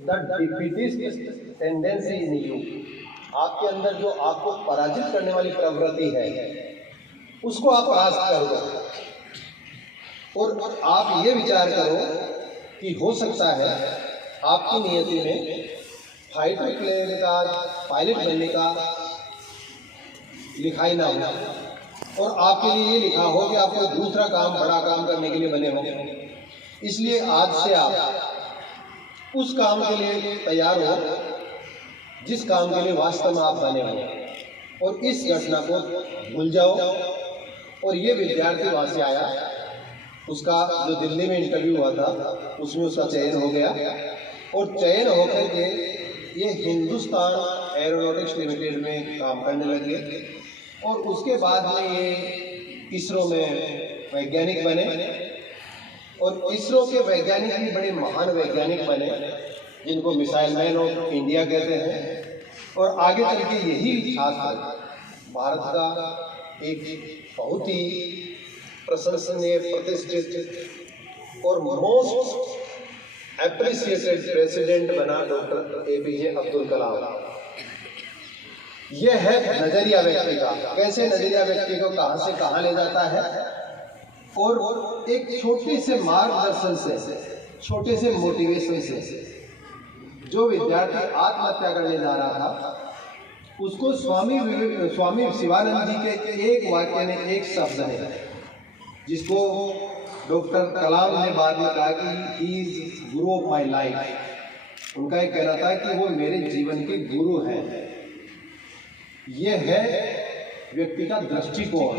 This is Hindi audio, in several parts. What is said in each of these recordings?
The defeatist tendency in you, आपके अंदर जो आपको पराजित करने वाली प्रवृत्ति है उसको आप परास्त कर दो, और आप ये विचार करो कि हो सकता है आपकी नियति में फाइटर प्लेयर का, पायलट बनने का लिखा ही ना हो, और आपके लिए ये लिखा हो कि आपको दूसरा काम, बड़ा काम करने के लिए बने हो। इसलिए आज से आप उस काम के लिए तैयार हो जिस काम के लिए वास्तव में आप बने हो, और इस घटना को भूल जाओ। और ये विद्यार्थी वहाँ से आया, उसका जो दिल्ली में इंटरव्यू हुआ था उसमें उसका चयन हो गया, और चयन होकर के ये हिंदुस्तान एरोनॉटिक्स लिमिटेड में काम करने लगे, और उसके बाद में ये इसरो में वैज्ञानिक बने, और इसरो के वैज्ञानिक भी बड़े महान वैज्ञानिक बने जिनको मिसाइल मैन ऑफ इंडिया कहते हैं। और आगे चल के यही छात्र भारत का एक बहुत ही प्रशंसनीय, प्रतिष्ठित और मोस्ट एप्रिसिएटेड प्रेसिडेंट बना, डॉक्टर APJ अब्दुल कलाम। यह है नजरिया व्यक्ति का, कैसे नजरिया व्यक्ति को कहां से कहां ले जाता है, और एक छोटे से मार्गदर्शन से, छोटे से मोटिवेशन से जो विद्यार्थी आत्महत्या करने जा रहा था उसको स्वामी शिवानंद जी के एक वाक्य ने, एक शब्द ने, जिसको डॉक्टर कलाम ने बाद में कहा कि he is Guru of my life, उनका एक कहना था कि वो मेरे जीवन के गुरु हैं। यह है व्यक्ति का दृष्टिकोण,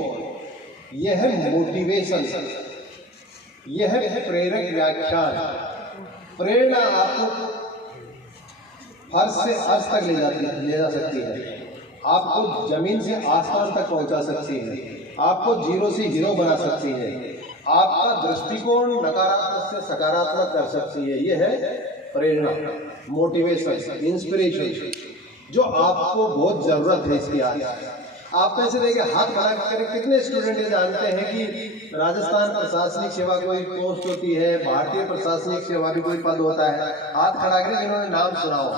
यह है मोटिवेशन, यह है प्रेरक व्याख्यान। प्रेरणा आपको फर्श से अर्श तक ले जा सकती है, आपको जमीन से आसमान तक पहुंचा सकती है, आपको जीरो से हीरो बना सकती है, आपका दृष्टिकोण नकारात्मक से सकारात्मक कर सकती है। यह है प्रेरणा, मोटिवेशन, इंस्पिरेशन, जो आपको बहुत जरूरत है इसकी। आज आप में से देखिए, हाथ खड़ा करके कितने स्टूडेंट जानते हैं कि राजस्थान प्रशासनिक सेवा कोई पोस्ट होती है, भारतीय प्रशासनिक सेवा भी कोई पद होता है। हाथ खड़ा करके जिन्होंने नाम सुना हो,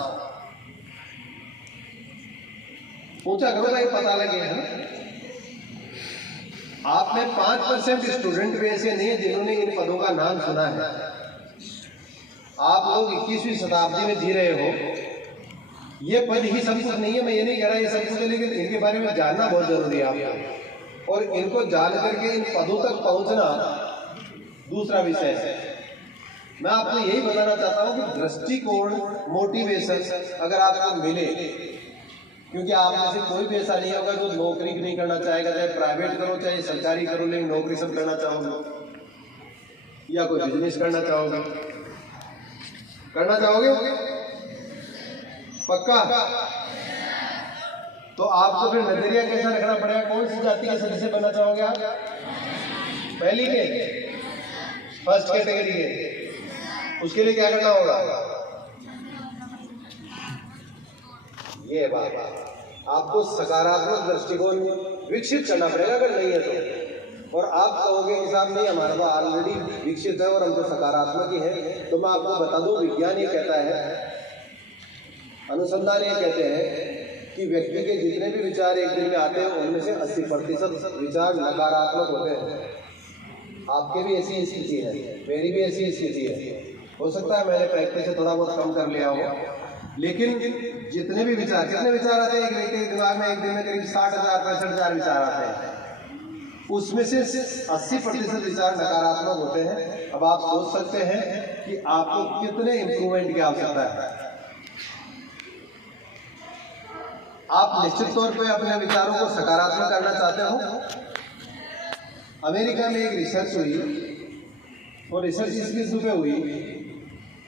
पूछा करो भाई, पता लगे है। आप में 5% स्टूडेंट भी ऐसे नहीं है जिन्होंने इन पदों का नाम सुना है। आप लोग 21वीं शताब्दी में जी रहे हो, ये पद ही सब कुछ नहीं है, मैं ये नहीं कह रहा ये सब कुछ है, लेकिन इनके बारे में जानना बहुत जरूरी है आपको, और इनको जान करके इन पदों तक पहुंचना दूसरा विषय है। मैं आपको यही बताना चाहता हूं कि दृष्टिकोण, मोटिवेशन अगर आपको मिले, क्योंकि आप में से कोई भी ऐसा नहीं होगा जो नौकरी नहीं करना चाहेगा, चाहे प्राइवेट करो चाहे सरकारी करो, लेकिन नौकरी सब करना चाहोगे, या कोई बिजनेस करना चाहोगे, करना चाहोगे पक्का। तो आपको फिर नजरिया कैसा रखना पड़ेगा, कौन सी जाति के सदस्य बनना चाहोगे आप? पहली के, फर्स्ट कैटेगरी के, उसके लिए क्या करना होगा? ये बात आपको सकारात्मक दृष्टिकोण विकसित करना पड़ेगा, अगर नहीं है तो। और आप कहोगे कि साहब नहीं, हमारा तो ऑलरेडी विकसित है और हम तो सकारात्मक ही है, तो मैं आपको बता दूं, विज्ञान ये कहता है, अनुसंधान ये कहते हैं कि व्यक्ति के जितने भी विचार एक दिन में आते हैं उनमें से 80% विचार नकारात्मक होते हैं। आपके भी ऐसी स्थिति है, मेरी भी ऐसी स्थिति है। हो सकता है मैंने प्रैक्टिस से थोड़ा बहुत कम कर लिया हो, लेकिन जितने भी विचार, कितने विचार आते हैं एक व्यक्ति के दिमाग में, एक दिन में करीब 60,000 65,000 विचार आते हैं, उसमें से 80% विचार नकारात्मक होते हैं। अब आप सोच सकते हैं कि आपको कितने इंप्रूवमेंट की आवश्यकता है। आप निश्चित तौर पर अपने विचारों को सकारात्मक करना चाहते हो। अमेरिका में एक रिसर्च हुई, और रिसर्च इस विषय पे हुई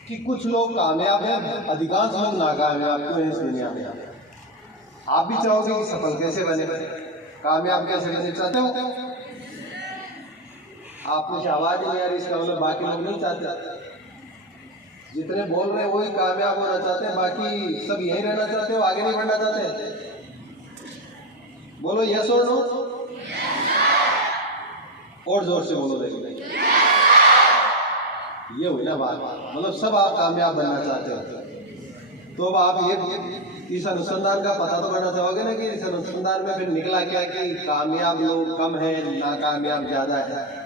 कि कुछ लोग कामयाब हैं, अधिकांश लोग नाकामयाब हैं इस दुनिया में। आप भी चाहोगे कि सफल कैसे बने, कामयाब कैसे बने चाहते हो? आप मुझे आवाज नहीं आ रही, इसका मतलब बाकी लोग नहीं चाहते। जितने बोल रहे हैं वही कामयाब होना चाहते हैं, बाकी सब यही रहना चाहते हो, आगे नहीं बढ़ना चाहते। बोलो यस और नो, और जोर से बोलो। देखो ये हुई ना बात, मतलब सब आप कामयाब बनना चाहते हो। तो अब आप ये इस अनुसंधान का पता तो करना चाहोगे ना कि इस अनुसंधान में फिर निकला क्या कि कामयाब लोग कम है, नाकामयाब ज्यादा है।